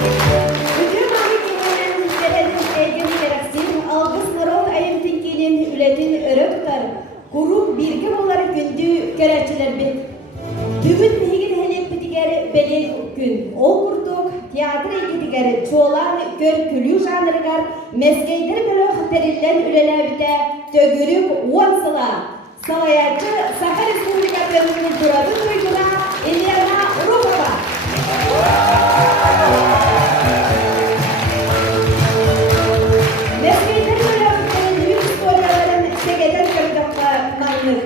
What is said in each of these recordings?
Bütün Amerika'nın ülkelerin eğitim gereksin, Algıs Narol Ayımtınkinin ületin örü tutar, kurup birgim olarak gündü kereçiler bit. Bugün mihigin helip bitiger belin gün. O kurduk tiyatro ekitiger çoğulan gör külü janrıgar meskeydir bölü xterillen üleler bite tögürük uansıla. Salayacı Saha Respublika Bölümünün duradı duyguna Ilyana Rupova. Meskeydir bölü xterillik istoriyaların segeden gördükle mayınır.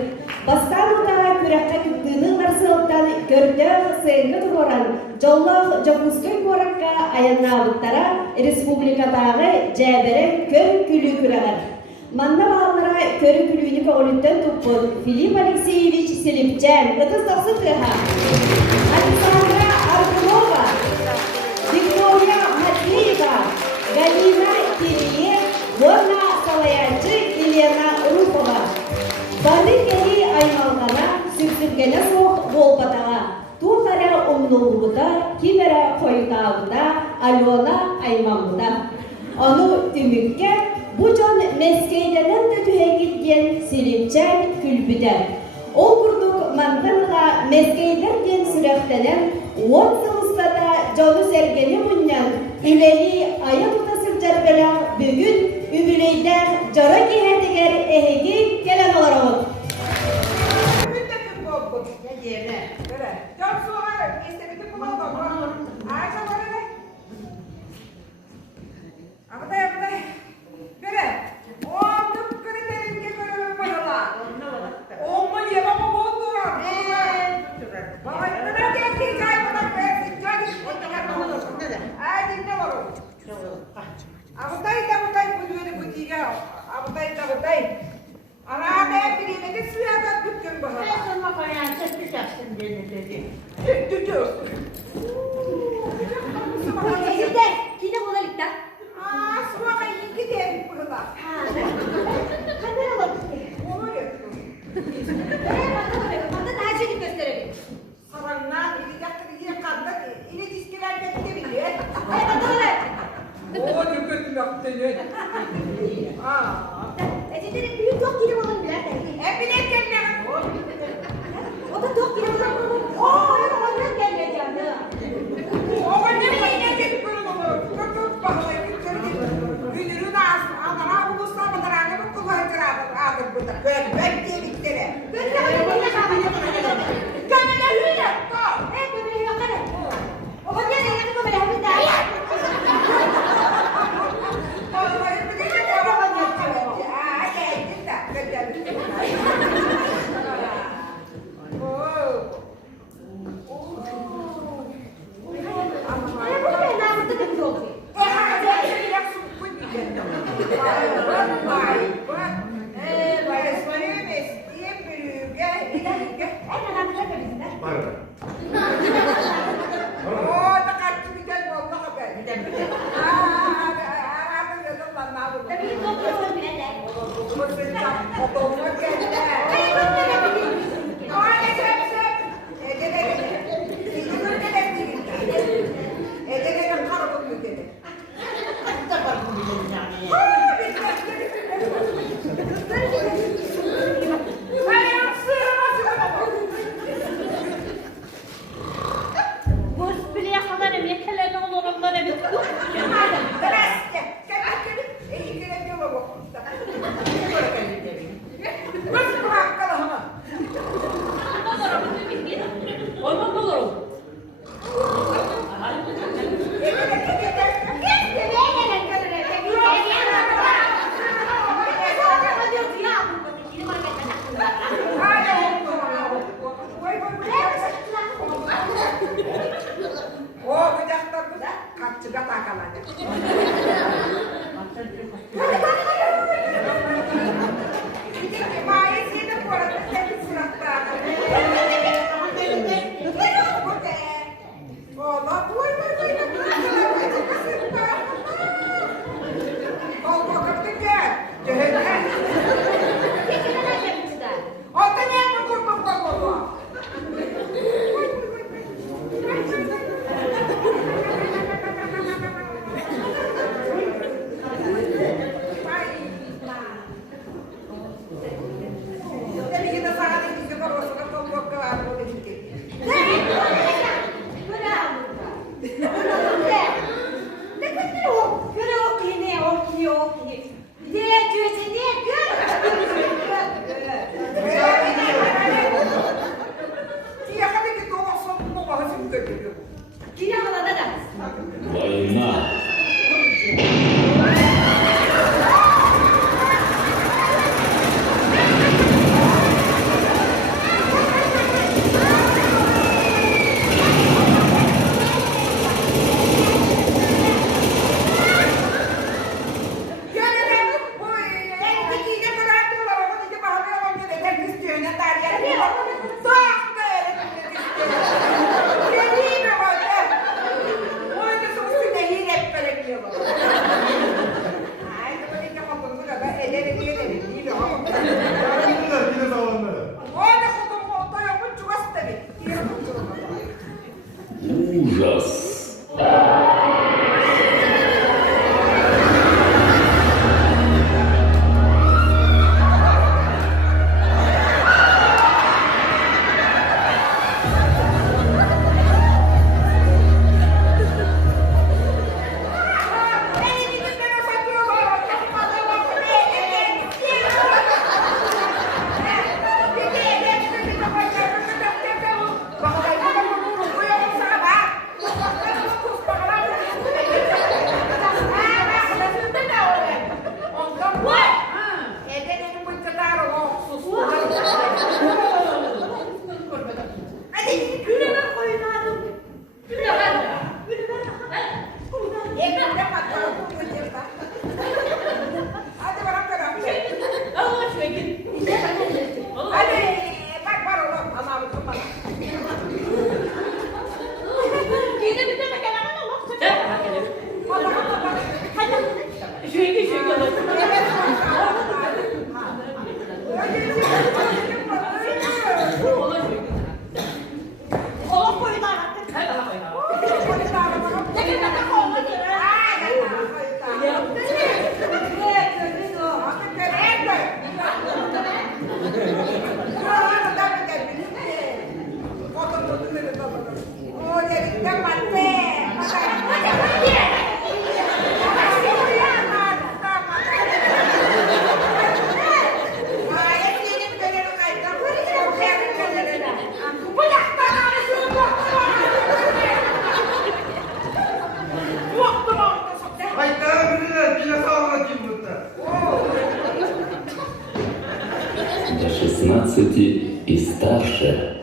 Bastanlıda kürekte küttüğünün varsılıktan görüldü sığıngı turoran Jollah Japuskay Korakka ayannalıktara Respublikadağı cebere kör külü küreler. Manda bağlara körü külüğünü olütten tuppun Filip Alekseyevich Silipchen, ıtız taksı tıha. Alexandra Argunova, Victoria Matveyeva, Galina Kiriye, Vorna Salayacı, Ilyana Rupova. Barın geri aymalgana, süksürgene soğuk volpatağa, tuğlara umnuluğuda, kibere koyutağıda, Alona Aymamıda. Onu tümükke, bu can meskeydenen de tühe gitken Silipchen külbüder. O kurduk mantanıla meskeylerden sürektenen, on sığıstada canı sergeni bundan, üleli aya tutasır carbela, bugün übüleyden jara gihetiger ehegi gelen olarağın. Müddetim oldu. Ne yerine? Böyle. Can soğarım. İstemedim bunu oldu. Ağaçta var öyle. Ama da yapma. Böyle. O tıpkını derim ki böyle paralar. Olma yemem o oldu. Baba ne geldi kaybolan versin. Hadi. Hadi ne var o? Abutay bu diye. Abutay. Ana ben birine de suya da tuttum bu hava. Ben sana koyan çekeceksin dedi. Tütü. Ezildi. Yine buna gitti. Suya iyi gidelim burada. Kamera var. Olur ya. Bana daha çelik gösterelim. Saranlar, ili kandı, ili diskiler bekleyebilir. O ne kötü yaptın. Ezildi'nin büyük top gibi olan bir yerde. Hepine kendine. O da top gibi olan ondan gelmedi yani. O ne dedi böyle olur. Çok pahalı. Müdürün ağzı, adama uluslararası adamı kullanıcı adı burada. Ben diye bittiler. Kamera hüyle. Kamera yok kare. O ne ne kamera bir daha. Vayma. Ужас. До 16 и старше.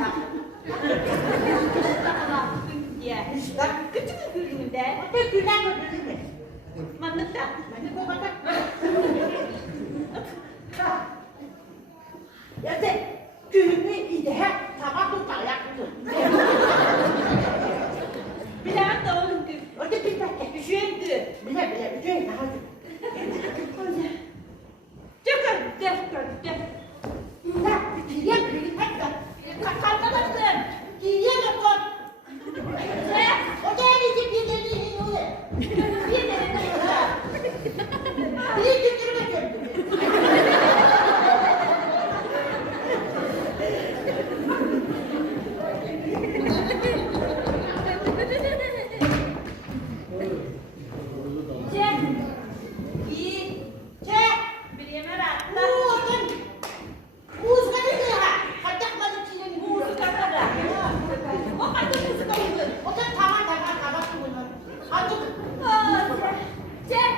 ya. Ya. İşte. Küçük gülümünde. Öte günden gördünüz mü? Manlıkta. Ben de babada. Ya sen günü iyi de hep tamam tutar yakın. Bilen de oğlum gül. Öte bir dakika. Üşüyündü. Bile üçüncü daha. Çıkın. Gel. Bunlar bitiriyor bir dakika. Kalkamasın. Geriye doktor. O da elinde bir deli oluyor. Bir deli oluyor. Bir gündürme gördüm. Çek. İyi. Çek. Bir yeme rahatla. Muz kaçırdı ha. Kaçakmadı çiğneni. Muzu kapadı. O kadar muzu kapadı. O da tamam bunu. Azıcık. Çek.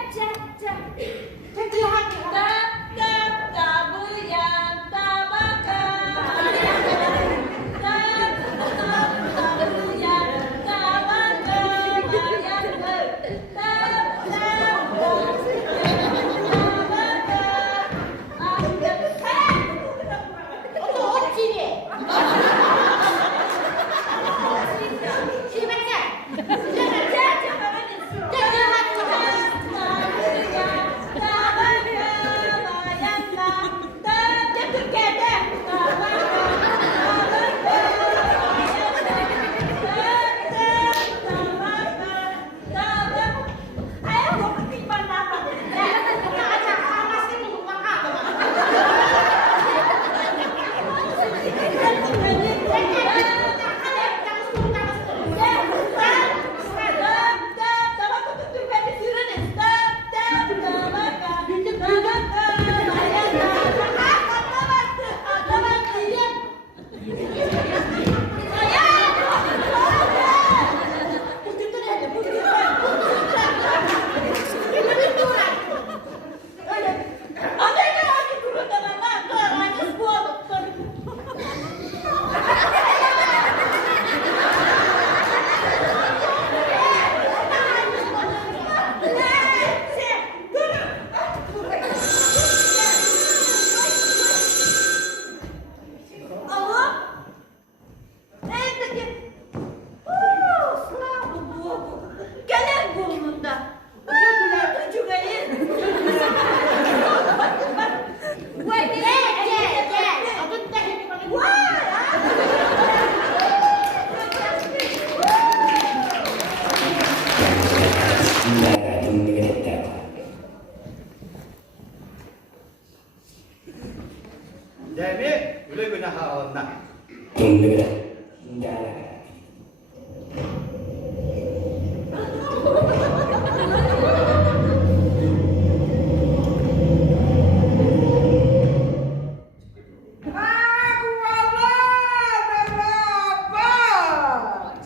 Çekil hadi. Bu yan tabaka. Bu yan tabaka. O da o çiğne. Şimdi Demi güle günah alınna.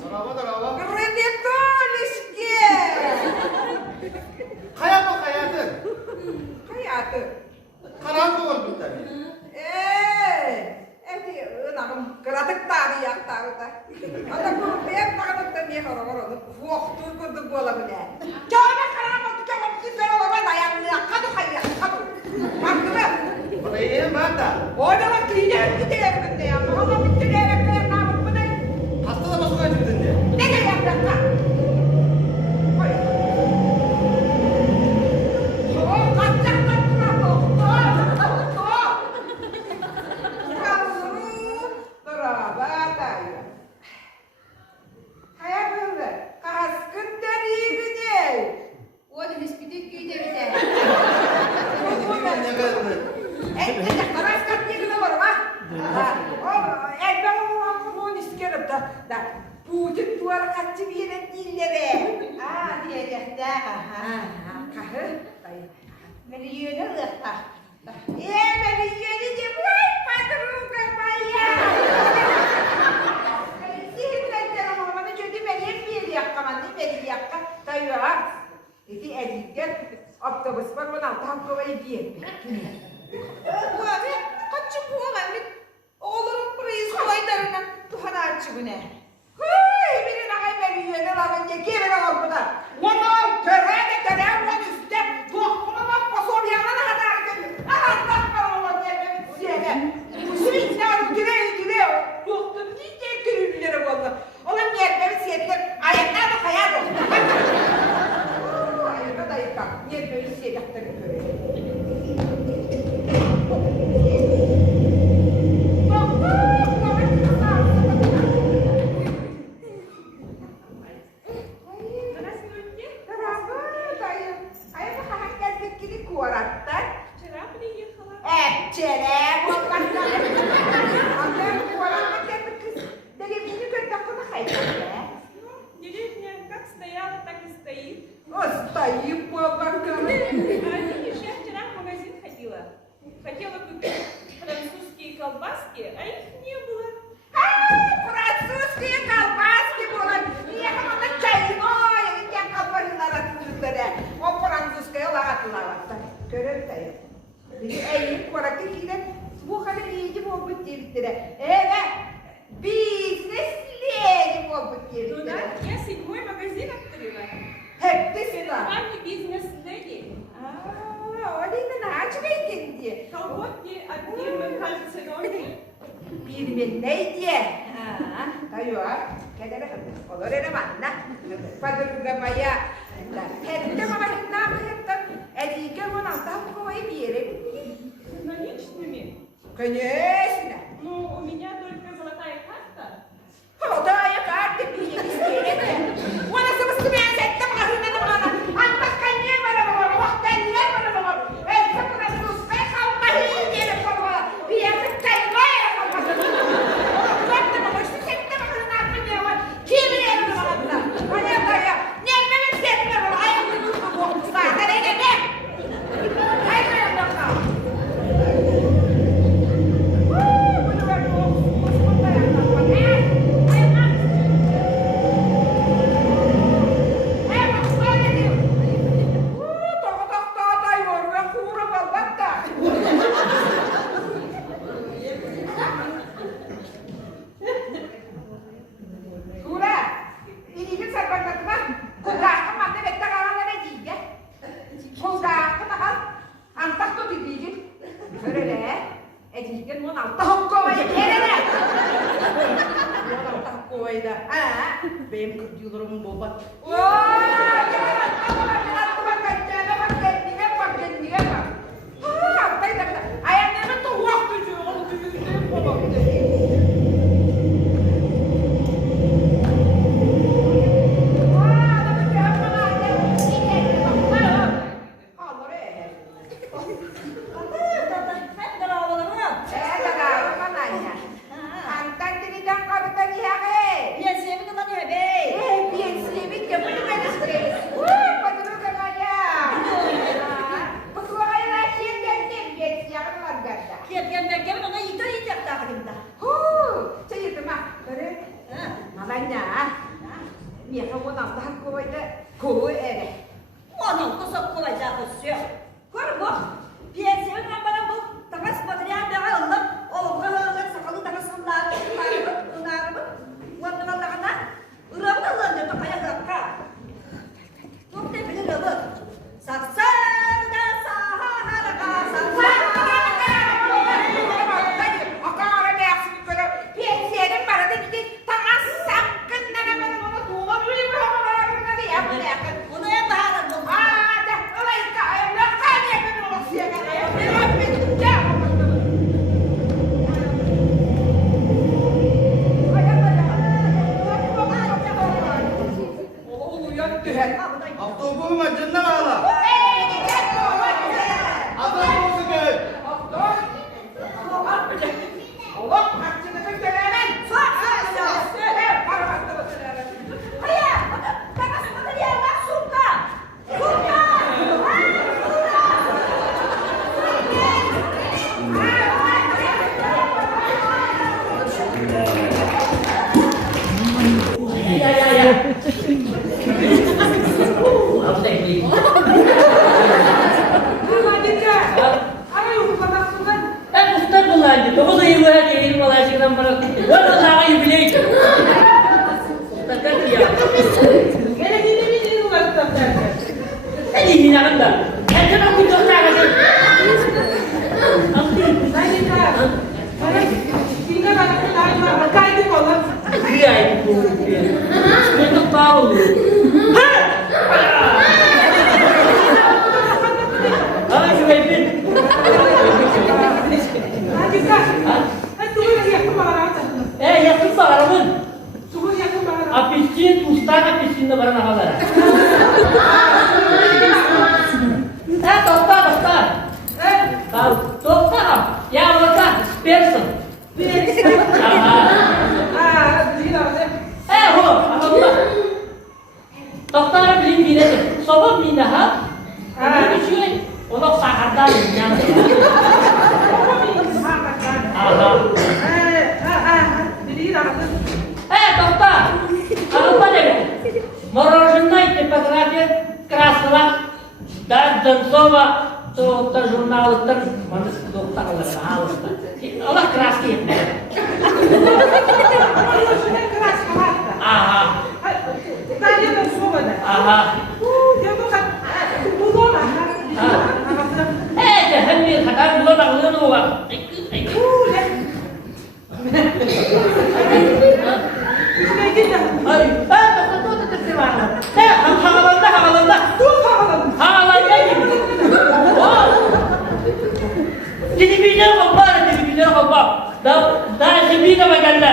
Bravo bravo. Hayat o hayatı. Karanlık oldu tabii. Keratık tadi yak tahu ta. Ada guru biar tak ada dia orang-orang tu. Wah tu tu bola benda. Jangan kerana tu jangan kita orang dayang ni kadu kaya kadu. Makna. Oraya mata. Orada bak lider gider bende ya. Ama bitti de yapar ne yapıp ne? Hasta da nasıl kaçırdın diye. Ne de yapacak? Oh kaçak kaçak doktor. Berapa ya? Kayak böyle. Kaskın dari gede. O da hiçbir güde bir de. Ne kadar? Kaskın diye gede var mı? Ben onu isterim da. Bu tuara kaçı bir yere dillere. Diyecek de. Kahır. Beni yönü ıhta. Beni yeni de vay patron kafaya. Sihirlendir ama bana çocuğu beni hep bir yere yakkaman değil beni yakka. Tayyip var. Dedi edilgen otobüs var bana tam kovayı diye. Bu abi kaçı bu var mı? Oğlum burayı soydarına çere olmak da. Annem bu arada kendi kız. Televizyon kötü hayır. Деревня как стояла, так и стоит. Стоит бабака. А видишь, я вчера в магазин ходила. Хотела купить французские колбаски, а их не было. Французские колбаски була. Ехала на чайной. Я колбасилар атылдыра. O французская латылаватта. Көрөптайы. Эйин коракы киген. Bu hali iyice boğbut diyebilir. Evet. Бизнес леди boğbut Ну diyebilir. да, я 7-й магазин открыла. Hep de Перед sıra. вами бизнес-леди. Orayı ne açmaydın diye. Колготки от фирмы Кальцерони. Bilmin neydi? Tayo, kadar olur öyle manna. Padırgamaya. Hette bana hinna hette. Edike bana da koy bir yere. С наличными. Конечно. Ну, у меня только золотая карта. O da yakardı bir yere. Ona sıvısı ben ettim kahvene bana. Antak kanyar bana bana. Vaktan yer bana bana. Else bana sus. Ben kalmayı yere bana. Bir yere çaymaya kalmasın. Vaktan bana. Şu sekte bana nakın ya var. Kim yere bana. Bana da ya. Nerede bir sekte bana. Ayaklı tutma bu. Zaten öyle ne? Hayır hayır bakalım. Bunu ver bu. Osman'da yapmak. Benim 40 yıllarımın baba. Ayaklarımın da vakti Ya orada versin. Aha. Ho, Allah. Doktor bilim biledi. Soba bildi ha. Bir şey. Ona sakardan yandı. Aha. Доктор, а ну подожди. Мороженое, типография, красного, да, Донцова, то журналы, доктор, Allah краски. Ага. Ага. Хәмир, хәтар булыр агылын уга. Ay, doktor tersi var. Havalarında. Havalarında gibi. Televizyon kopar. Daha şimdi de bakanda.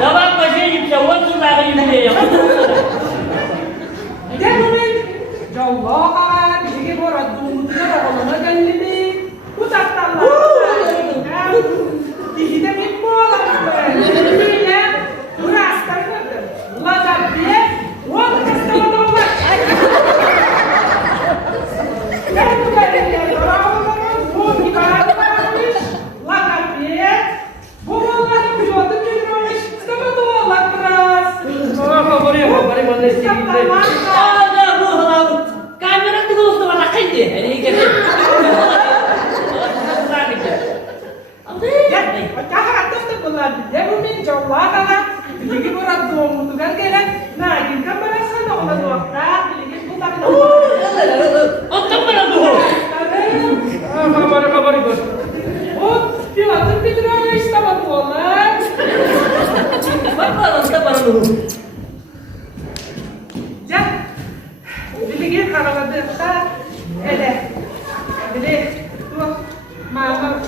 Davak başı gibi, ondan sonra gibi. Jawab, jadi borat dulu kalau nggak ganti nih, putar tangan. Di kita ini bola, ini ya, beras kan, lada dia, wah kasih tahu dong. Kan bukan dia orang, mau gimana nih, lada dia, bola lada dia, tapi dia sama tuh lada beras. Oh, bari mana sih? Kamera tuh tuh malah kende, ini gitu. Ya, pecah atas tuh bulan. Ya bumi coba kan, jadi berat dua mutu kan keren. Nah, ini kan merasa dong kalau dua tak, jadi putar dong. Untuk mana tuh? Kabar itu. Oh, dia tuh pintar istilah bola. Kabar dulu. Ya, jadi kalau ada tak, jadi tuh, mama.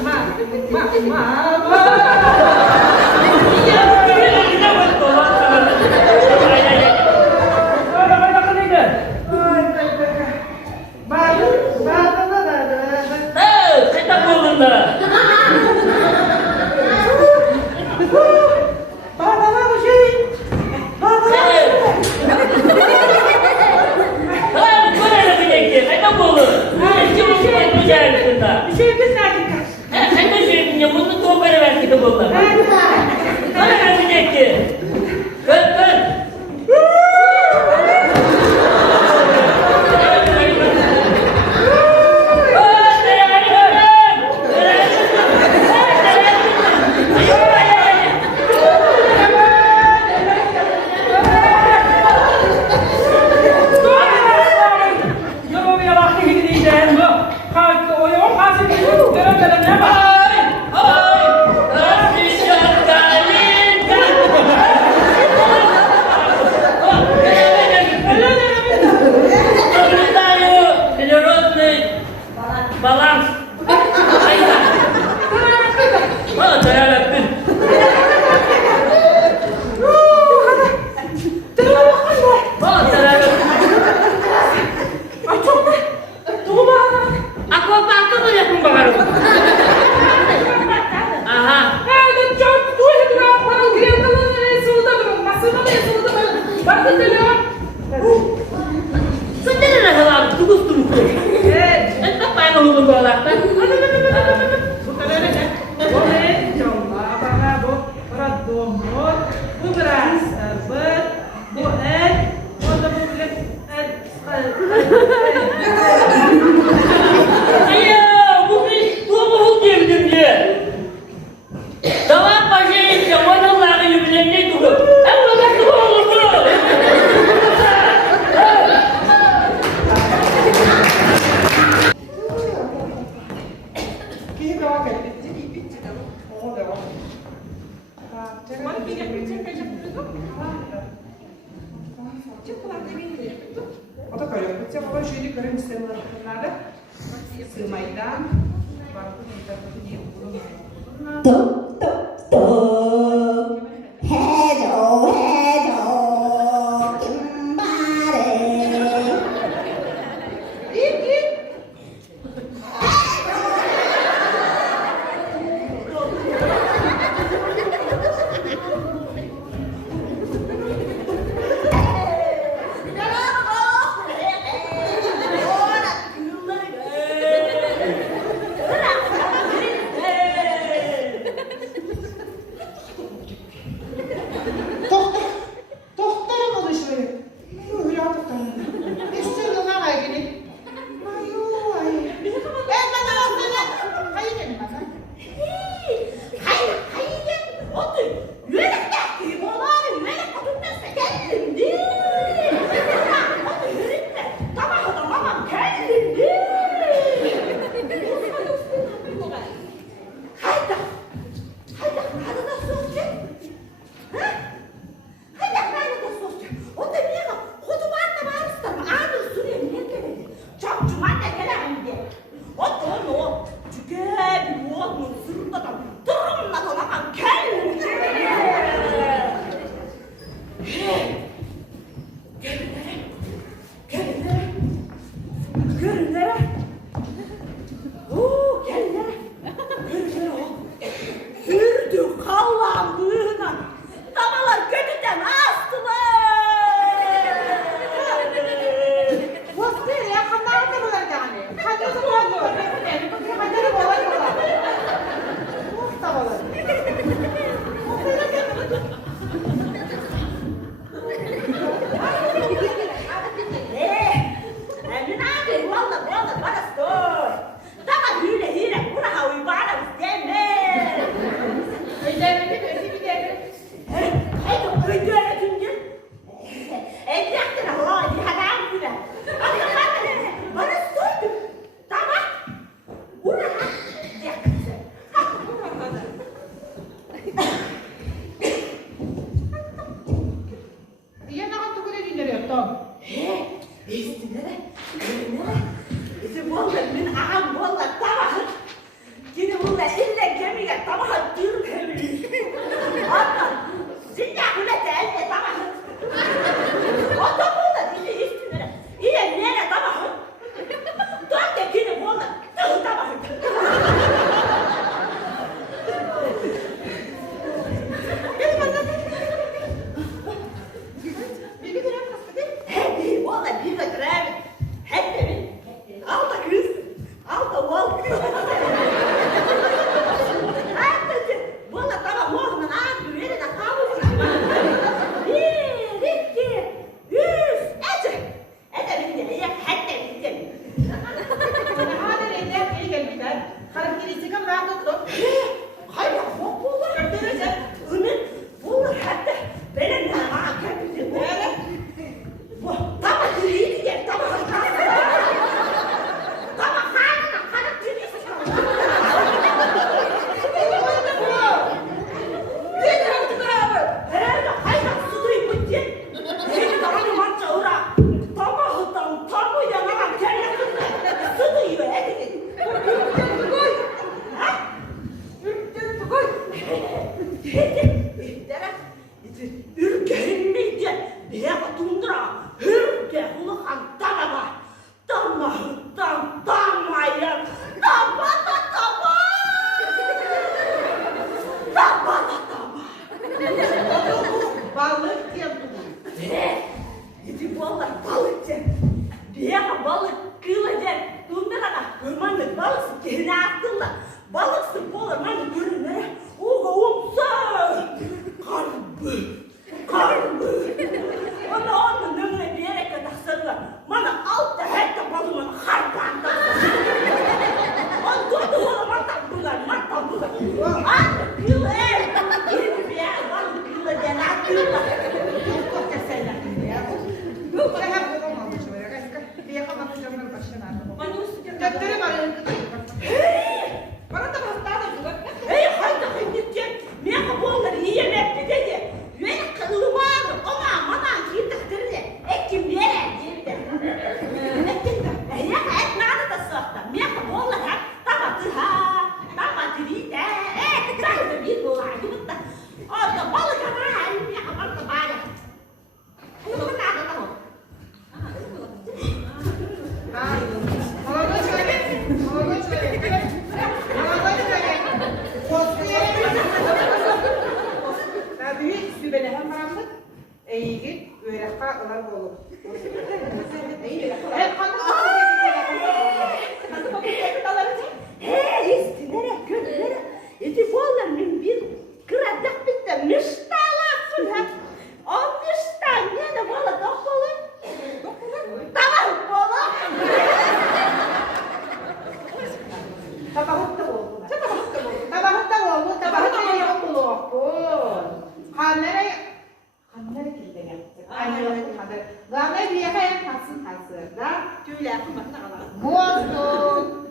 Balans. olur. Emrin abi valla bana sor. Daha hile buna havi bana istemez. Ödemedim, ödemi dedim. Hey, öldüremedim gel. Evlaktır Allah, bir adam bile. Bana sor. Tamam. Buna Iya nak tu kena dinner Tom. Istinere. İşte vallahi ben ağam vallahi tamam. Yine vallahi illa gemiye tamam diyorum hemli. Hatta zinda kule değil tamam. O da vallahi yine istinere. İyi nere tamam. Dört yine vallahi tamam. Hadi vallahi bir de krem. Hadi al da kız. Al da val kız. Hadi. Vallahi tamam oğlum abi verin de kalın. Bir, iki, üç. Hadi bir de hadi bir de. Hadi rendet iyi gelmişler. Karım girisi kan rahat otur. Hayır çok vallahi derece. Onun vallahi hatta benim de hakikaten böyle. Tamam yürüyün gel tamam. Tamam hanım yürüyün. Ne yaptın abi? Herhalde hayvan suyu bitti. Şimdi tamam maçta uğra. Tamam tamam yanamam kendine. Su yiyor hadi. Koy. Ha? Koy. Ülkenin miydi? Diye tundra. Hürge hulukan tamama. Tamahıttan tamayan. Tamada tama. Tamada tama. Balık yaptım. İdi vallahi balıkçı. Diye balık kılacak. Tundra hırmanlık balıksı kene attınla. Balıksı bolaman görünür. Uga umsa. Karnı. Bana onun önüne bir yere kadar sarılar. Bana altta hette balımın harpanda. On tuttu bana matabbular. Artık yıl ev. Yeni bir yer balık yılı diye attırlar. Çok keserler ya. Bu kadar hep olmamış öyle. Diye kapatacağım ben başına. Bana üstüne Götürü var. bana da hasta da hey haydi gidecek. Ne yapıyorlar yemek dedi. Yine kılımar ama bana gittikleri ekim yere girdi. Ya et nada da sahta. Ne yapıyorlar ha? Tamam dedi. Sen de bir dolar gibi de. Orada balık ama ne yapar da bari. Bu nada da o. Onu söyle. Tabii sübele hem karanlık. İyi öyle kalır olur. Hep İstinere gönlere. İtifollarının bir kıradak bitti. Müştalasın hep. O müştal ne de valla dokulu. Tamam valla. Tabahut da oldu. Tabahut da yok bulur. Kanlara kilde yaptık. Kanlara bir yakaya kalsın hazırda. Tüyle yapmakta kalalım. Bozdun,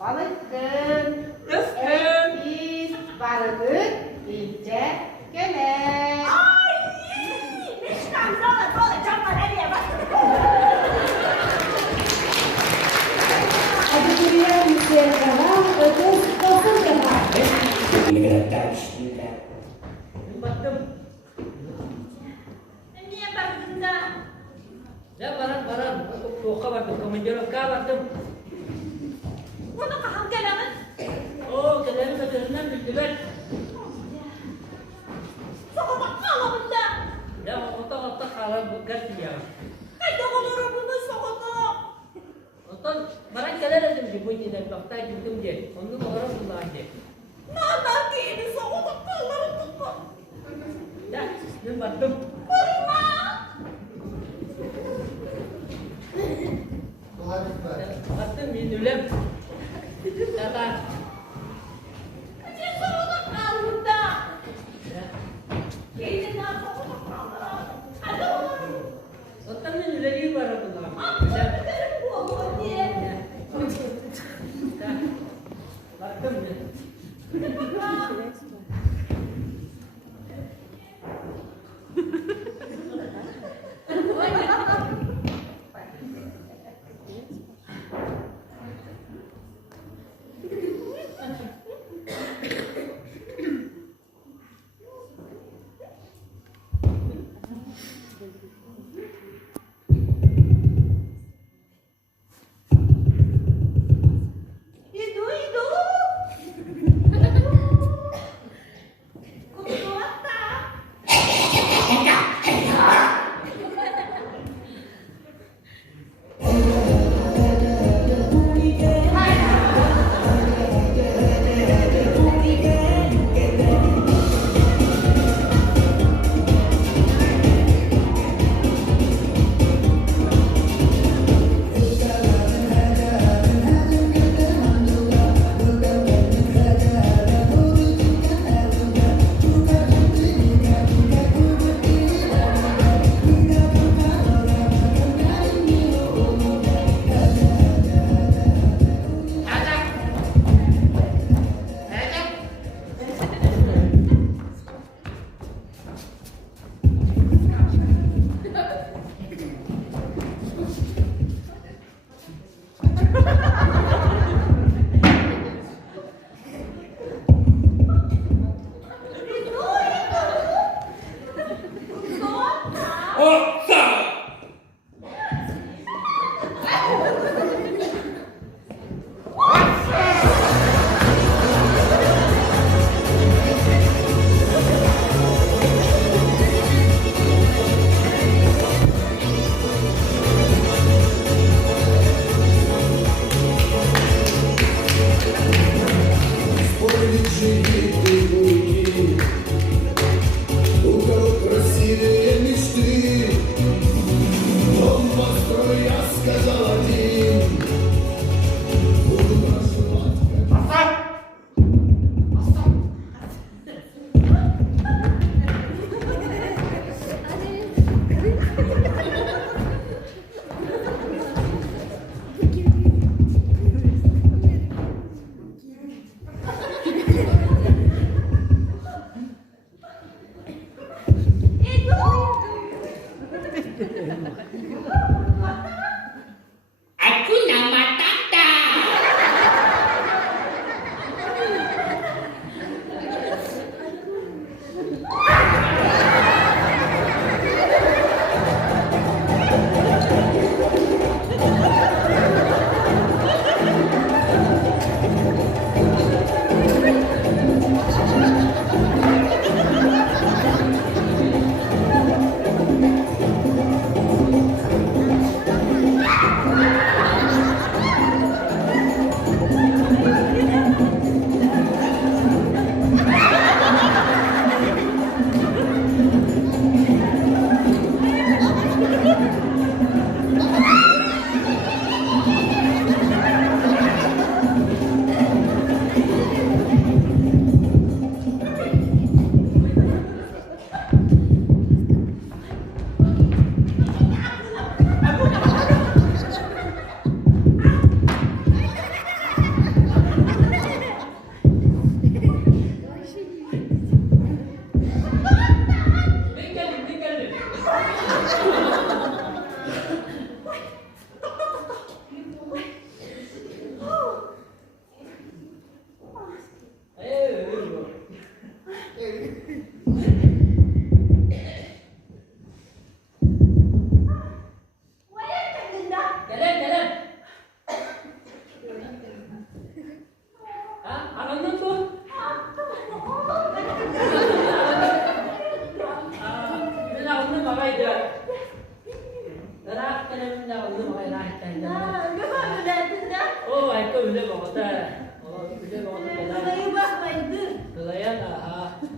balıktın, Kıskın. biz balıkın, ince gele. Ay! Müştal dola camlar nereye bak. Hadi buraya müziğe kadar ödül dokuz kadar. Baktım. Niye baktın da? Ya baran. Oka baktım. Komandoka baktım. Bunu kaham gelemez. O kadarın kadarından bildiler. Sokama kalamın da. Ya otak kalan bu gerçi ya. Haydi olurum bunu sokama. Otak baran kadar dedim ki bu yine baktay gittim diye. Onu da orang kullandı. Nada ki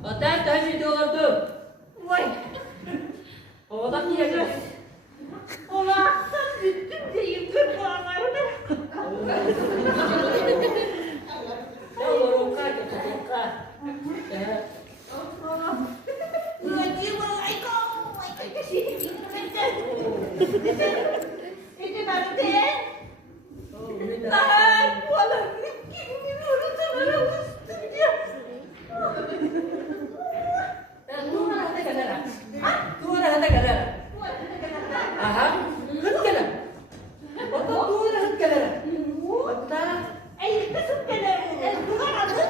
Otel taşı diyordu. Vay. Oğlan niye gel? Ulan sen bütün deyim kır puanlarını. Ya olur o kadar kötü o kadar. Itu baru deh. Tahan, walau gini menurut saudara dia. Tuh mana hati kadara? Tuh mana hati kadara? Aha, hati kadara. Betul tuh mana hati kadara? Betul. Itu sudah bukan ada.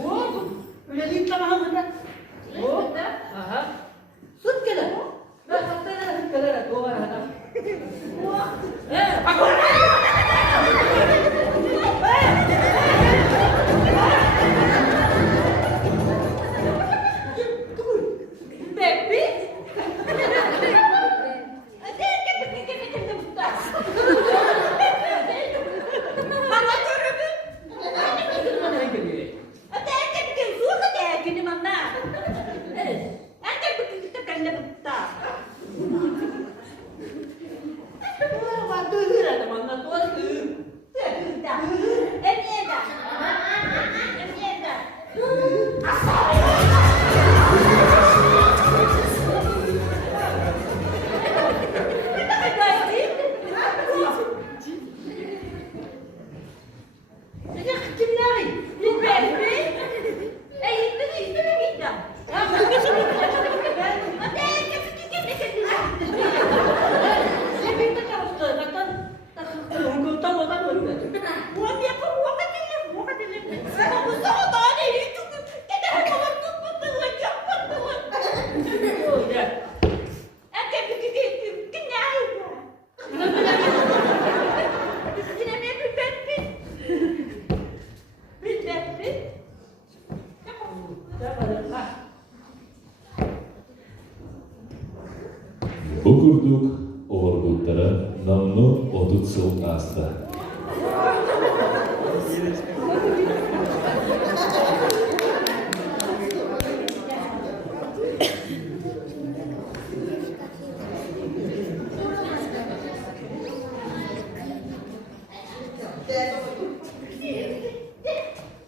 Oh, udah lihat mahal mana? Oh, aha, sud kadara. Nah, hati kadara tuh mana hati? Aku. Baby. Ada yang bikin tempat. Mana curi? Mana yang gede? Ada yang bikin suka deh gini mana? Ada yang bikin kita kena tempat. Waktu itu ada mana tuh? Tidak. Ini ada. Ini ada. Okurduk orgunlara namlu odut soğuk asta.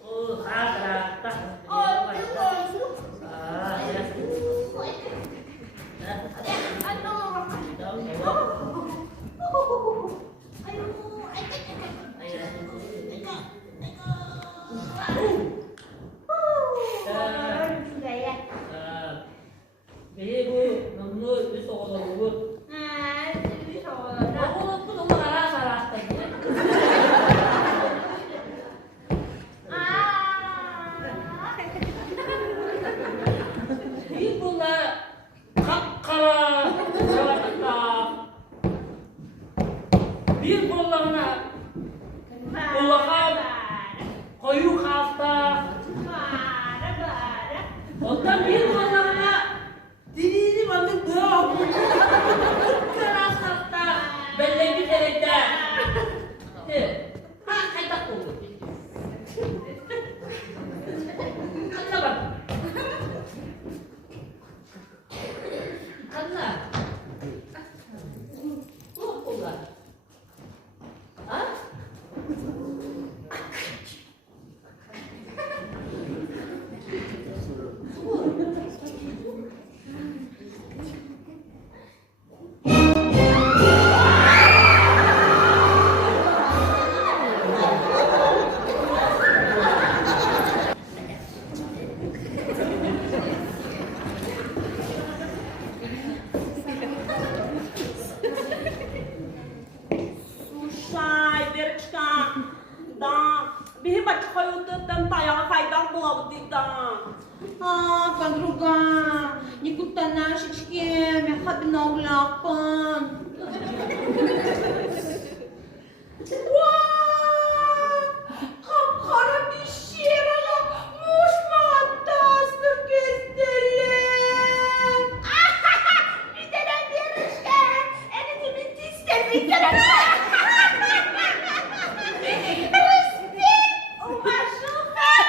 Oh, rata. Jadi bu, namnu itu soal bu. Aku tuh nomor salah tadi. Ibu lah kakara salah kata. Ibu lah nak ulahkan kayu kata. Otak ibu lah nak diri mana dong. Keras kata belegi beleda. Pakai takut. Kenapa? Karena enggak. Hah? Susah, Berchka. Da, bihi baca kayu tu tentang yang kaitan buat kita. Подруга, никуда нашечки, мяха бноглапан. Какая пещера, муж фантастик кестелен. Bir tane Berchka, eni dimitiste bir tane. Respect, maşallah.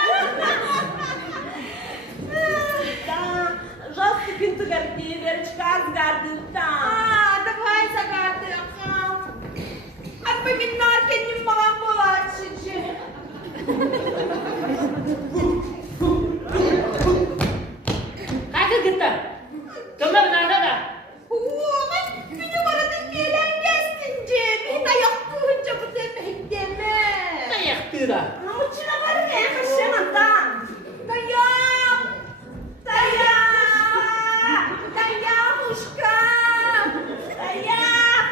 сигареты, Верочка, сгордык-то. Давай загадывай. А поминар kendin falan bulaşıcı. Kakak gitar. Coba benar ada. Ulan benim aradım gelen kestince. Bir dayak kılınca bu demek deme. Kayak tira. Kamu cina baru ya, kasihan tak? Dayak. Dayak. Dayak uşkam. Dayak.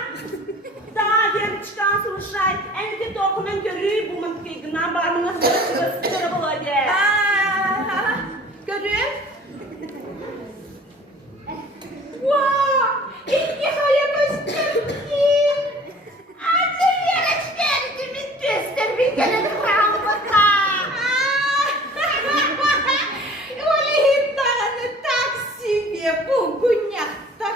Да, Верочка, слушай, эти документы рыбу гна бармына сыра была де. Görün. Wow! İlk haya gösterdim. Acı yere çıkardığımız göster bir kere de rahmata. Öyle hittanı taksiye bulgunyakta.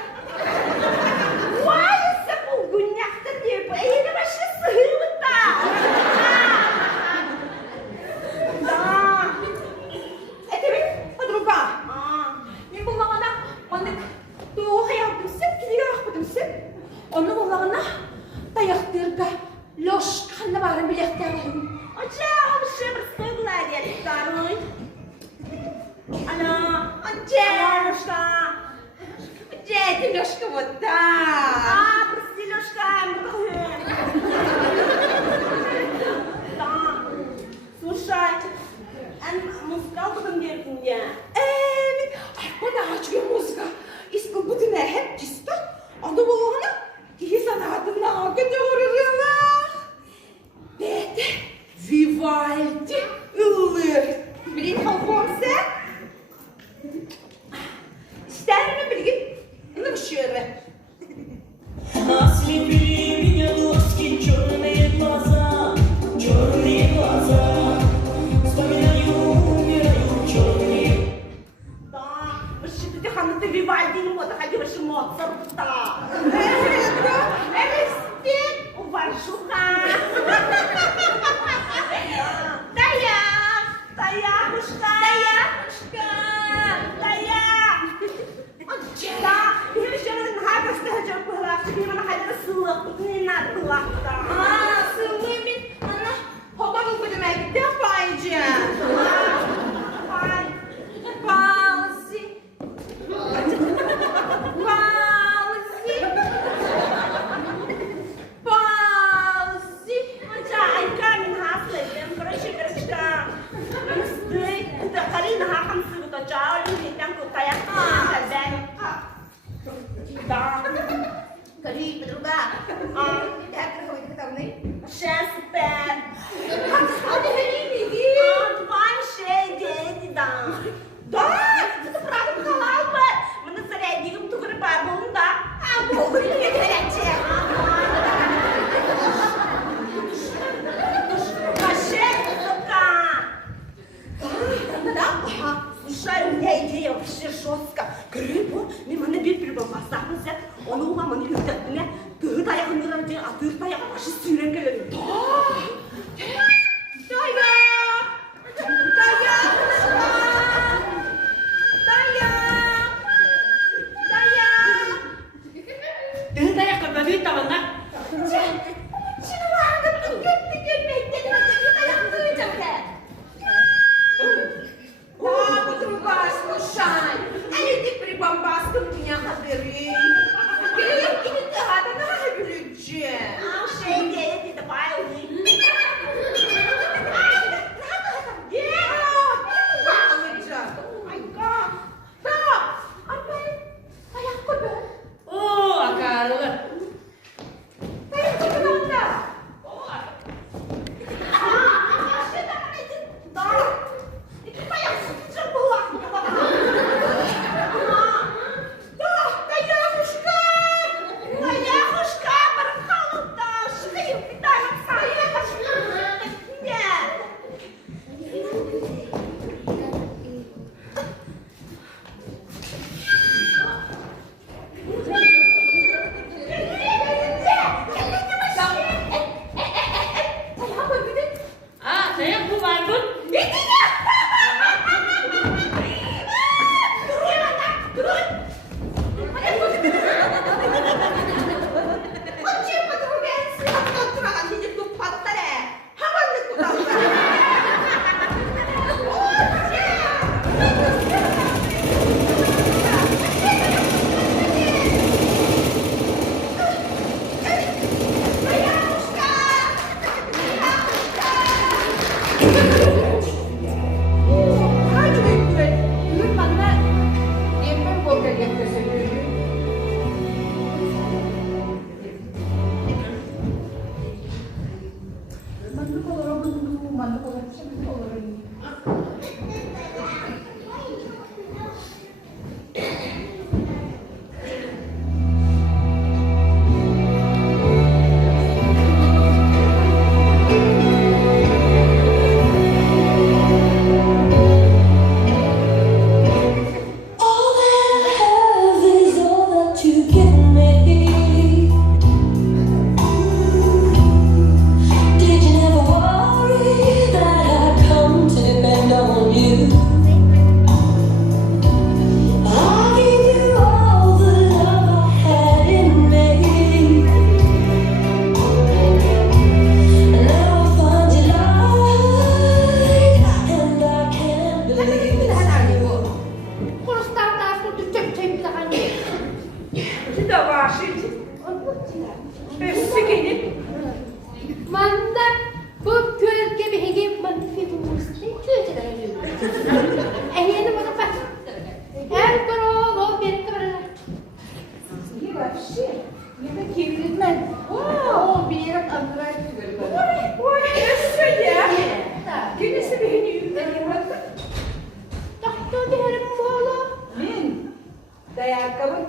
Vay ise bulgunyakta diye bu eğri başı sığırda. Да. Evet, подруга. А, Мен болмағанда, оны туғаяқтымсып, келегақтымсып, оны болмағанда таяқтырға лёшқаны барын білектәрін. Отче, вообще прыгла дед второй. Алло, Отче! Аллошка. Дядя Лёшка вот так. Прости, Лёшка, Да. Слушай, музыкал потом верхний. Bana açıyor muzga. İsmi bu düne hep cista. Onu bolağına iyi sanatına gidiyorlar. Ve de Vivaldi ılır. Bilin halkomsa. İster mi bilgin? Ne şiiri? Ослепили меня глазки, черные глаза, вспоминаю, умираю, черные. Да, вообще ты ханты Вивальди, вот ходи вообще Моцарта. Респект. Уважуха. Dayak. Dayanушка. Dayanушка. Dayan. Да, я еще на гостях была, тебе на хайдер сылок, не надо было. Sığımın ana hoparlör bölüme gitti yapayınca. Pauzi. Pauzi. Хотя, Айка, не хаслы, короче, Верочка. Ты Карина хахамсы, вот чао, люди там кутая. Да. Кали, подруга. Театр ходит к тому. Сейчас пять. Hadi Helini. Вообще дети, да. Да, это правда халал бы. Мы на зарядником тугры бабун, да. Bu ne gelecek? Вообще, сука. Слушай, у меня идея вообще жесткая. Грибу, мимо на бит прибамбасахны взять. Он уламаны люблят меня. Ты таяғын ради, а ты таяғы вообще сүйрен келеді. Dayak. Dayak. Dayak. Dayak. Dia tanya ke babi tawana. Şimdi var mı? Tüketmekten önce dayak duyacağım de. Подруга, слушай. Эти прибамбаски у меня ходили. Келек кинет гадана блюдже. А, вообще идея, ты добавил. Hadi bekle. Ürün bana yemek boka getirsin. Mantuk olur, mantuk olur. Şimdi olur. All that I have is all that you give me. Did you never worry that I'd come to depend on you? I gave you all the love I had in me, and now I find you lied, and I can't believe it's true. Kita wasit. Sikini. Manda bu köyge bir hege manfi bu musti köyge de öyle. Ehiyene bana bak. Her baro lo bir kadar. İyi wasit. Yine kibritmen. O bir yere andıray tügeri. Oy, nasıl ya? Kimisi beni yükleyin bakın. Tahta derim valla. Min. Dayakabın.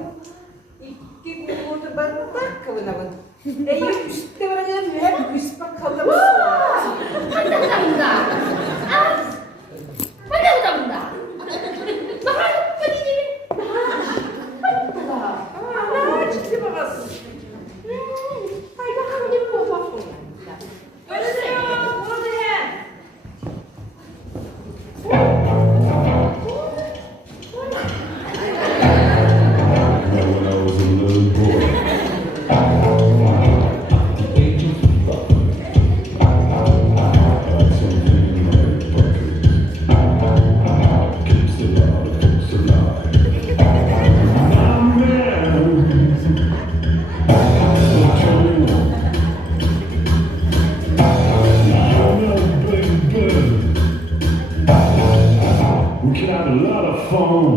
İki kumutu bana bak kavunavın. Eğer üstte varacağım hep üstte kalırım. Handa tanda. Az. Handa tanda. Bahar beni değil. Handa. Aa, çıktı babası. Ay bahar değil bu bak. Öyle de yok. O ne? When I was a little boy, at the age of 5, I had something in my pocket. Keeps alive, keeps alive. My man, you're no big bird. We can have a lot of fun.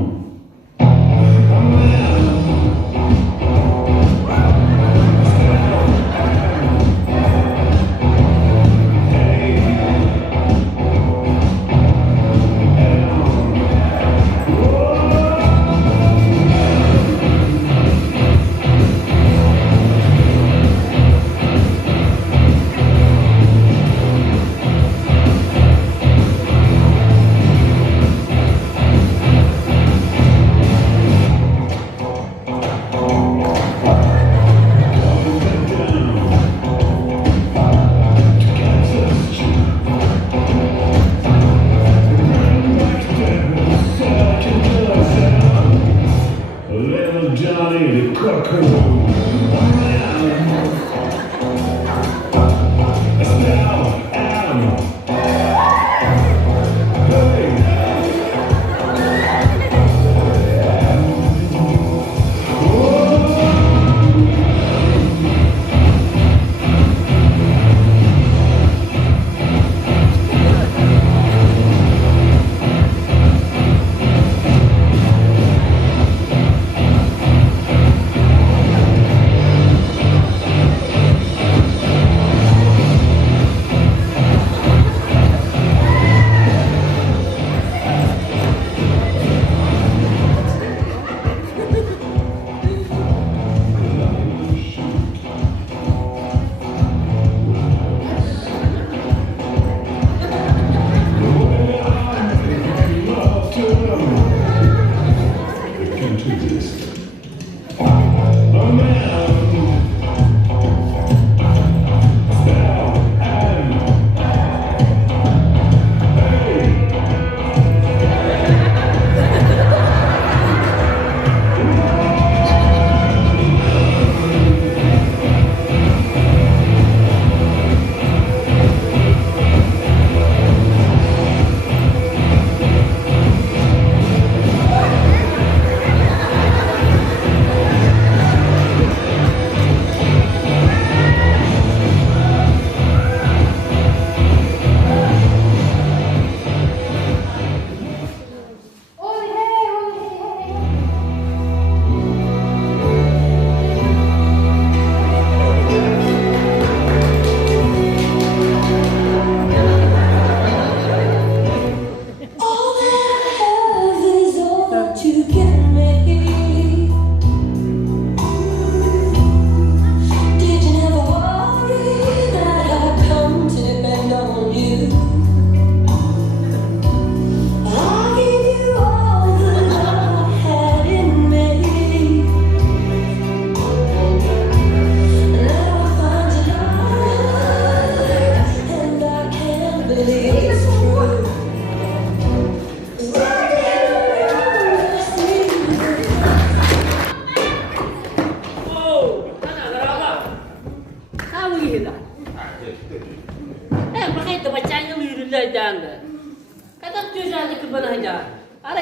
Little Johnny the Cockroach. Now, Adam. Hey.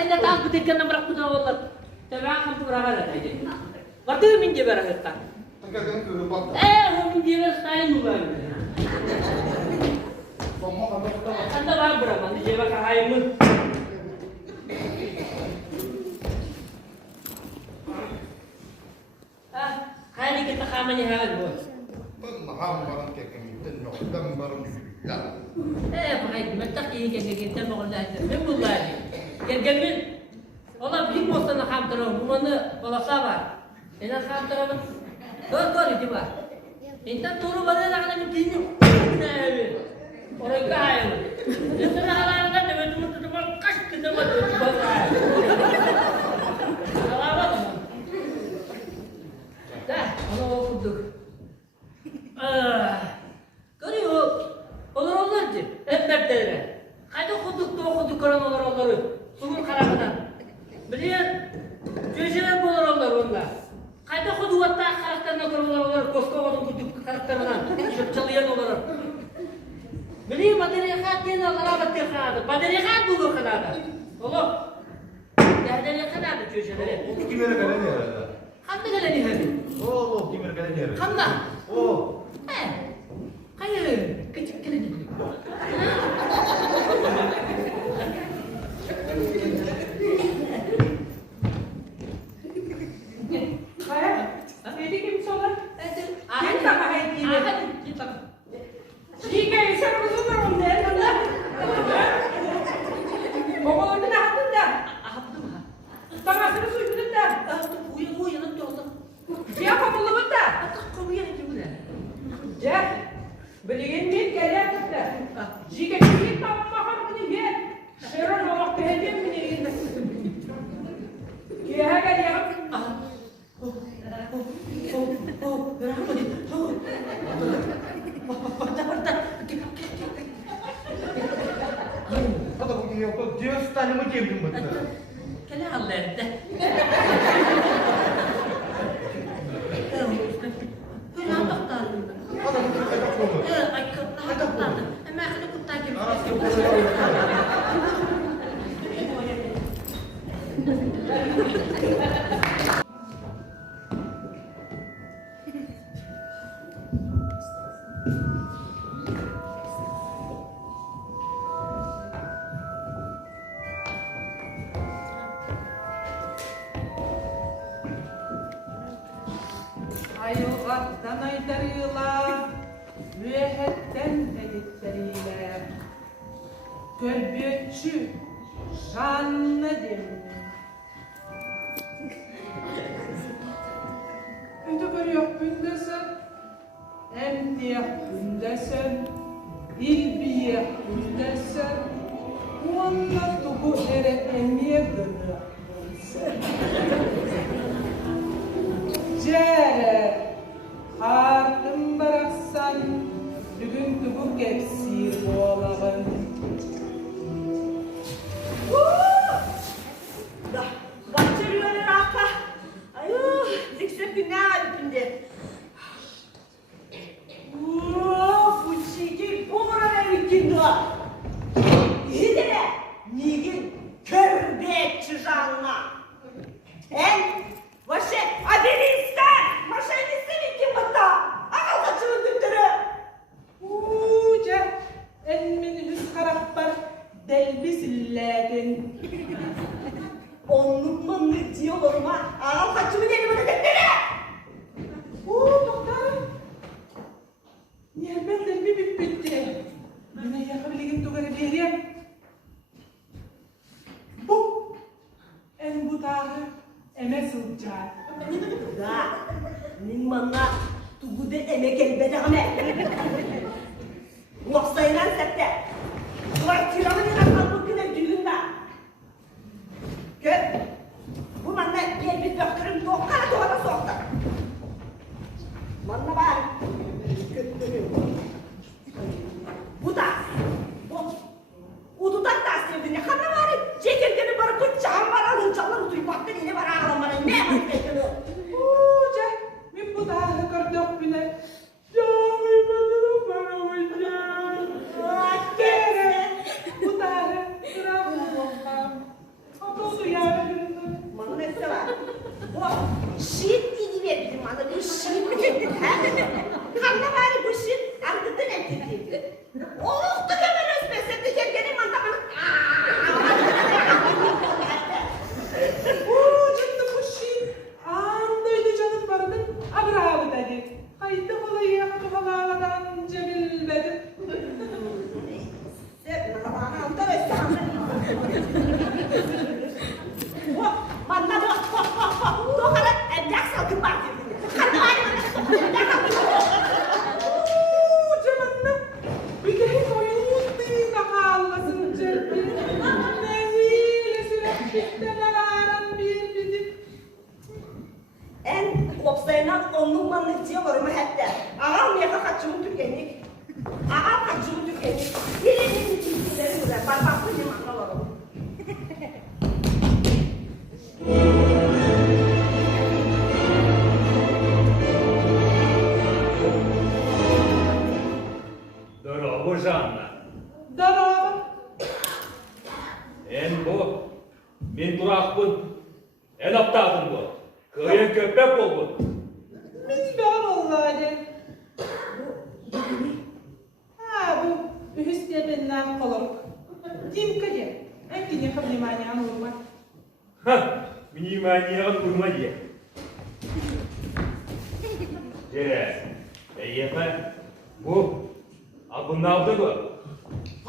inda taas bu tekken bırak bu da onlar. Tabii kan tu beraber aja. Waktu min je beraber kan. Terkadang dulu pak. Min je beraber saya mubah. Ngomong sampai ketemu. Anda berapa man je beraber haymun. Kali kita kamanya hal bos. Pengaham barang kayak kemitan, nyokdam barang juga. Pakai mentak ini kayak kita mau kerja. Memulai. Yang gemil. Allah big bos nak ham terus. Mana kalau sabar. Enak ham terus. Tuh itu bah. Intan turun balik nak kena tinju. Orang kaya. Itu nak halang kan dengan teman-teman kas kita buat bagai. Apa? Dah, kalau kuduk. Görüyor. Olur ki. Hep derler. Kayda kuduk karan olur. Sumur karakından. Biliyor. Köşeler olur onlar. Kayda kuduk hatta karakterine olur. Koskova'nın kuduk karakterinden. Çalıyan olur. Biliyor madene katiyen alabat tekrar. Madene kat bulur kadar. Olur. Yerden kadar köşeleri. Gimana kalian ya? Hamda gelen ihadi. Oh, gimana kalian ya? Hamda. Oh. Kayak kecil kecil. Jadi kim solar? Kita pakai ini. Kita. Jika isar uzun rumda anda. Bawa udah hatun dah. Tengah terus udah dah. Uya nanti orang. Siapa belum dah? Kau yang gimana? Ya, beliin bir kere kısa. Jika kita makan bunu ye. Seron Allah tehdim bunu ye. Ya gel ya. Kata begini apa? Dia tanya macam tu betul. Kalian halde. Kalian doktor. Kata begini kata apa? Ay doktor. Emang aku kutak gibi. Ayılgattan aydarıyla, müehetten editleriyle, gölbiyetçi, şanlı demini. Ödükür yok bündesün, emdiyek bündesün, ilbiyek bündesün, onunla tuğu ere emiye gönü bündesün. Cere, hartım bıraksan, bugün tübük hepsi oğlağın. Batırıyorlar arka. Ayuh, diksek günah üstünde. Bu çekil buğra evkinde. İyi de ne? Nigin körbetçi canına. En vaše adeliste, vaše nisini kimata. Akal kaçırın dündürü. Uca, en minibüs karakter delbisilledin. Onluk mu diyorum ha? Akal kaçırın elime dündürü. Doktor. Niye ben delbi bitti? Bana yakabilegin tuğarı vereyim. Bu, en bu dağı eme sığacak. Da, nin mana tugu de emek elbede ame. Noksayılan sette. Kulak tiramı nina kalbuk güne düğünde. Gör, bu manna gel bir döktürüm doğkana doğada soktu. Manna var. Bu da, bu, ududan da sevdiğini kanna var. Ceketini barı kıçağın var alın çalın utuyu baktın yine var ağlamanı. Ne var bekliyor? Uca, min bu dağı kırdık bile. Canım benim bana hocam. Bu dağı Kanna bari bu şey arkadaşın ettiğiydi. Oluktu hemen özmesedi kendini mantamını. Canım bu şey. Andaydı canım vardı. Abraham dedi. Haydi olayı haladan cebilmedi. Sen bana enteresan. Manna bu. Doğru endak sakın bak. Kanna bari Canım. Bir de hep oyunluyla kalmasın cebi. Nehiyle süreklilikten aran bir dedik. en kopsayınan onun manlıcıya var mı hatta. Ağam yaka kaçımı tükendik. Ağam kaçımı tükendik. Dilinin içinkileri güzel. Barbaklı limanla var o. Doro bu janna. Dara. En bu. Min durakpın. En aptadın bu. Köyün köpek olgun. Bilmem vallahi. Ha bu ühüste benden koloruk. Kim kaje? En kini kabli manyan olmak. Hah. Mini maniye kurma diye. Cere. Yepe. Bu. Abın navdı bu.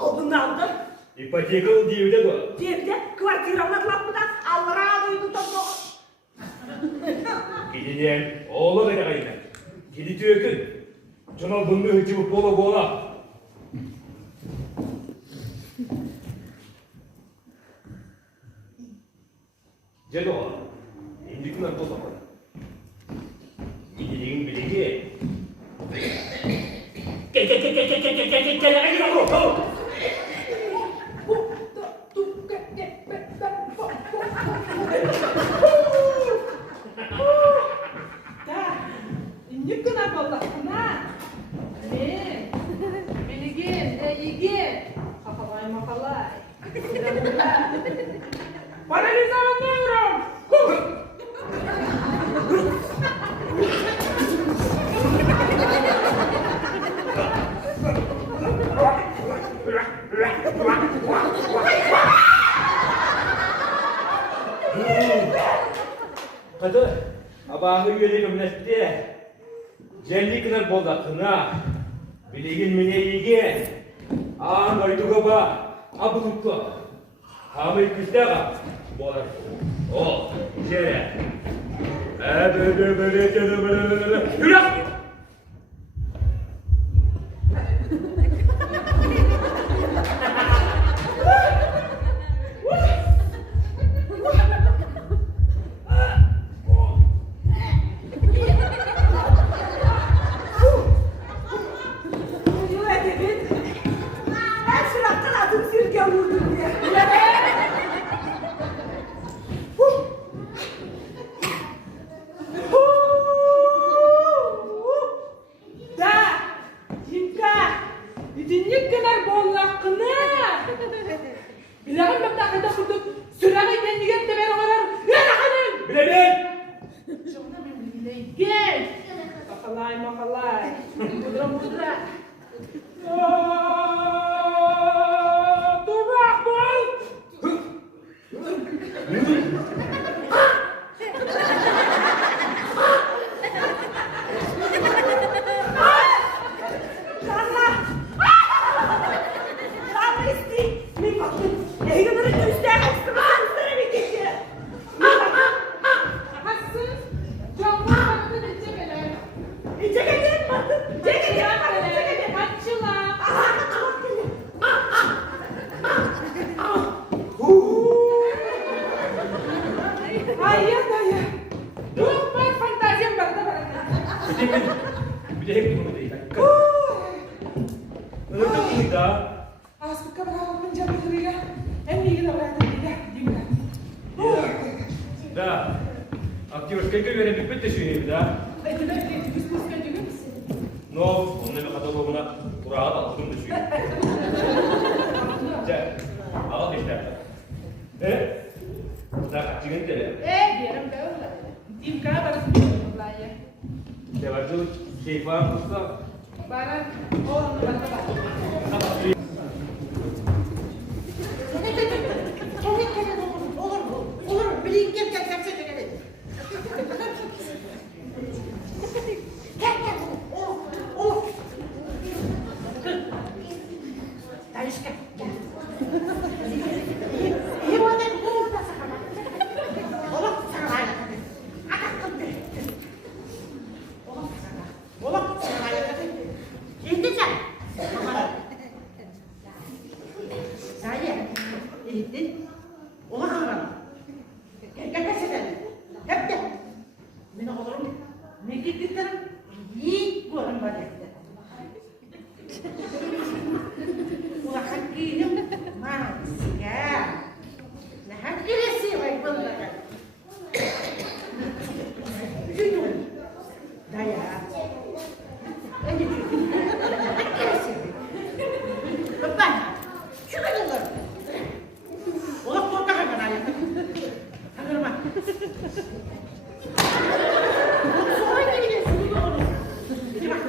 Oldun aldı. İpotekalı divde bu. Devde kvartiramla kapıdan Allah'a duydu topu. Gidinen oğlu da kayına. Gidi tüyekün. Cana bunu hıcıbıp bola. Cedo. İndikler bola. Gidinin biligi. Da. İndik kına bollakına. Ne? Biligin, yigin. Kafalay mafalay. Bana ne zaman diyorum? Hadi. Abahı yönelim nesli. Jellikler bozakına. Biligin mine iyigi. Ağın oydu kaba. Abuduklu. Hamil küstega. Bolar. O. Jere. Böyle. Yürü! Yıl edebin. Ben şuraktan adım sirke vurdum diye. Da. Yinka. İdinlik kadar bollakına. Bilağım bakta kayda kurduk. Sürağı kendigen de ben orar. Yara hanım. Bilelim! Şuna bir bileyim. Gel. Mafalay. Budra. Durak bol. Lama isti. Mi baktın? Eğlenirek üstte açtım. Üstlere bir geçti. Hassın. Camdan baktın içe belen. Ceketine baktın. Ceketine baktın. Ceketine. Kaçıla. Aha kaçmak dedi. Ay ya dayı. Yok ben fantaziyam bakta bana. Bilek bunu değil. Öyle bunu da. Asıl kabrağım menjadi dirinya. Ini kita berada di mana? Da. Aktör keke göre bir pette şuydu da. Itu dah diskusikan juga. No, onun bir kata bana kurağa da aldım düşüyor. Cek. Al işte. Da kaçın tele. Biar tahu lah. Tim kabar sebelum belanja. Devacı keyif var mı? Bana oğlum bana bak. Olur bilin gel gel gel. Olur. Darışka. İyi var da olur da sana. Olur sana. Olur sana. Şimdi sen. Saya. Ini. Olur sana. Gel sen. Hep de. Beni olurum. Ne gittiklerim? İyi bu adam bana. Ulah hakilim manusia. Nah hakilim sih baik bener kan. Itu daya. Hakilim sih. Beban. Coba dengar. Ulah kota kan ayah. Hakilim mah. Soalnya ini sudah orang. Ini mah.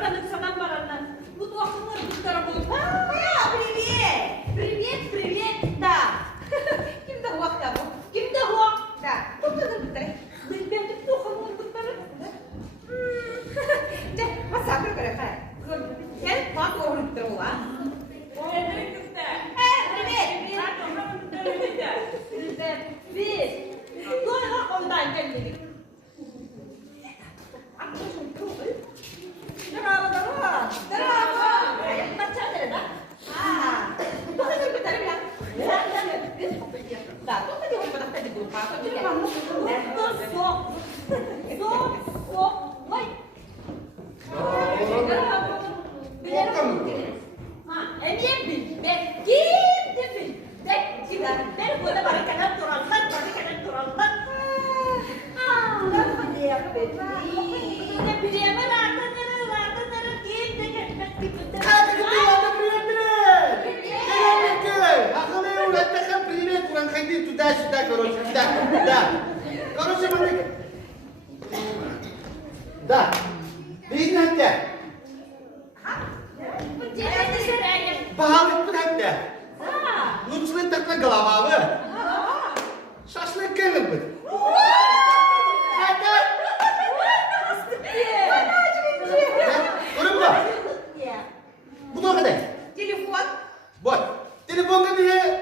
Oradan sadan baranlar. Bu doktorlar bu tarafa bulup. Привет! Привет, привет, да. Kimde huak da bu? Kimde huak da? Tutuyor bu tarafa. Ben de tutuyorum bu tarafa. De, masakır böyle kaya. Gel, bak oğlum bu tarafa. Biz doğru ondan geldik. Да. Değil hatta. Pahalı bir hatta. Lütfen takla galavabı. Şaşlık gelir mi? Hatta. Durun bak. Bu da kadar. Telefon. Bak. Telefon kadar.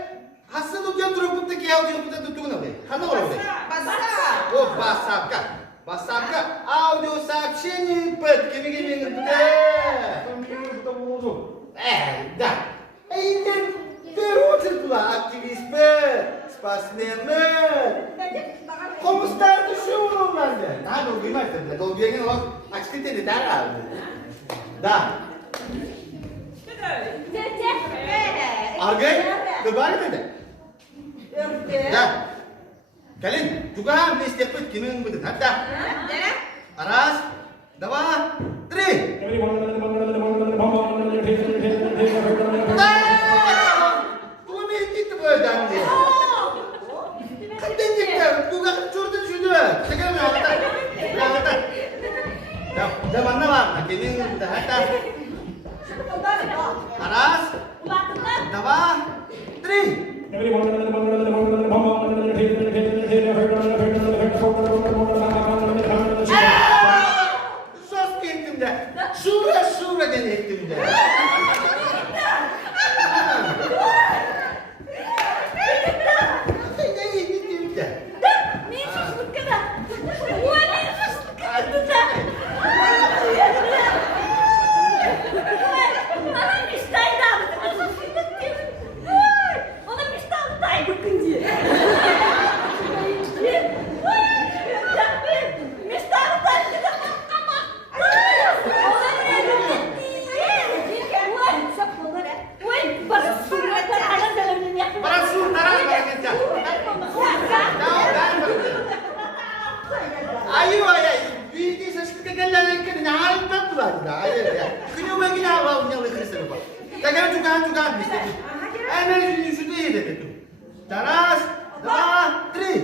Hasan ujian turun putih kaya ujian putih tutun nabi. Hana orang ni. Oh, basapka. Basapka. Audio сообщение под кем-кем да. Ini terus pula aktivis spasimen. Como está tu show, mano? Ah, não vi mais, né? Não vi ainda não. Acho que tem dará. Da. Argay, kembali mana? Da. Kalian juga mesti dapat kimen betul. Hatta. Aras, dawa, tri. Tuh mesti tu berdan dia. Kadang kita juga curut sudah. Sekarang apa? Apa? Dah mana bang? Kimen betul. Hatta. Aras, dawa, tri. Sos kentimde. Şura denettimde. Ayo ayah, ini saya suka kalian kan nyawa betul lah. Ayo ya, kini lagi nyawa punya lagi serba. Jangan juga mesti. Ini sudah ini itu. Taras, dua, tri.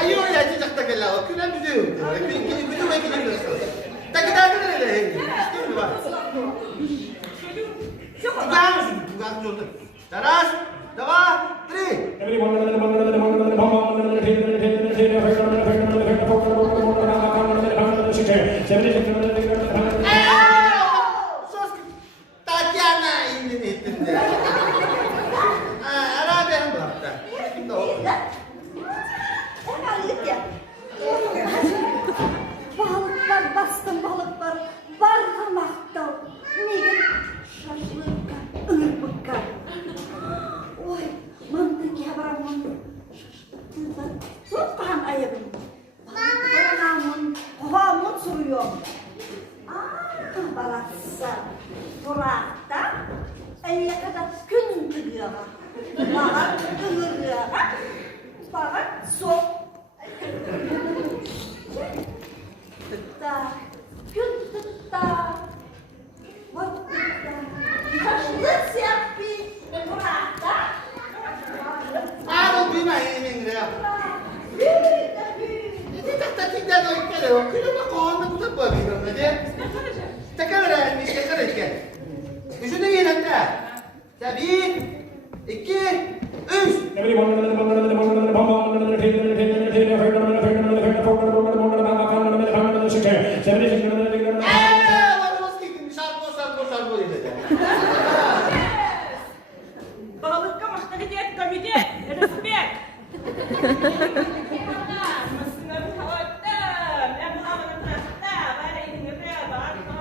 Ayo ya cicak tak galau, kena video. Kini video lagi ni terus. Tak kita ada lagi. Mesti buat. Juga jodoh. Taras, dua, tri. Sos Tatiana ini itu. Ada yang berapa? Kita. Balıklar bastım balıklar. Barkamakta. Nigin şaşlıkka, ırmıkka. Oy, mantık yavramın. Tutkan ayabım. Balıklarımın, kovamın suruyor. Balatsa, durakta. Eye kadar gün gidiyor. Bana ığırlığa, bana sok. Tıkta, gün tıkta, bak tıkta. Kaşlı siyah bir murakta. Ano binahin niya? Hindi tignan ko ikaw. Kaya ba ko ano ba ba bigyan na diyan? Taka na rin, taka rin ka. Gusto na yun ata. Sabi, iki, üç. Sarbo dedi. Balıkka mahtaliyet komite, respect. Masınım kavatta, ben bu amanın hasta, bana indirme bağırma.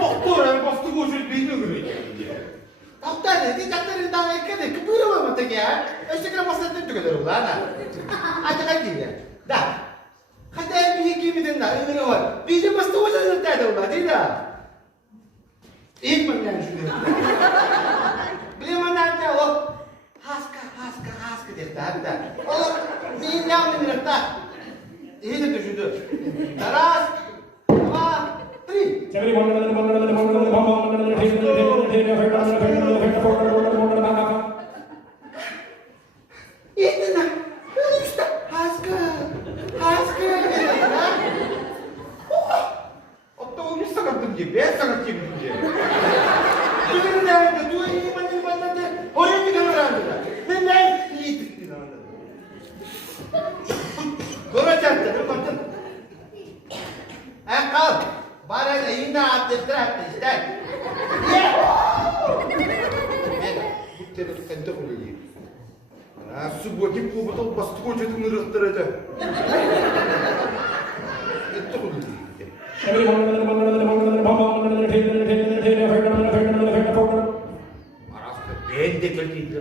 Doktor, bastı koşul bilmiyor gibi. Doktor dedi, doktorun daha ikide kıpırı mı mı tek ya? Öştekine masada tükeder ulan ha. Hadi hadi ya. Da. Hadi bir iki midin daha ürünü var. Bizim bastı koşul da ulan değil mi? İlk mi yani şu dedi. Biliyor musun ne o? Haska dedi abi da. O milyar milyar da. İyi de düşündü. Taras. Ama. Tri. İyi de işte haska dedi lan. Hatta onu sakatım gibi, ben sakat gibi diye. Duyun nerede, duyun imanı de, oraya bir kamera aldılar. Ben iyi tıktı lan. Göreceğim de, bakın. Kal, bana yine attı işte. Bu telefon kente koyuyor. Sebuah kipu betul pas tu jadi ngerti aja. Itu Maras bende kali itu.